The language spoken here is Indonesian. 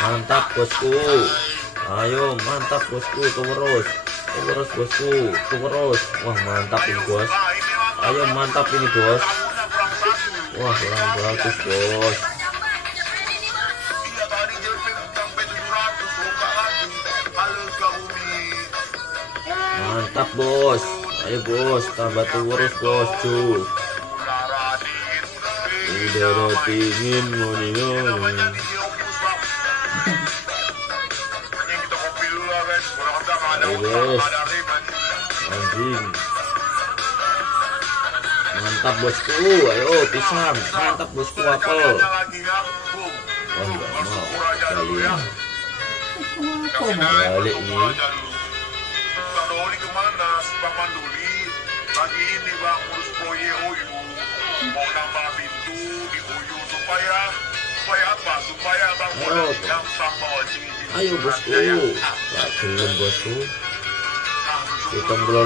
Mantap bosku. Ayo mantap bosku, terus bosku, terus. Wah mantap ini bos. Ayo mantap ini bos. Wah kurang bagus bos. Mantap bos. Ayo bos, tambah terus bos cuy. Udara dingin ngoni. Ayo bos. Anjing. Mantap bosku, ayo pisang. Mantap bosku apel. Wah enggak mau kalian. Balik nih. Lagi ini bang urus proyek OYU, mau nambah pintu di OYU supaya apa? Supaya bang gampang bawa izin. Ayo bosku, tak belum bosku. Kita belum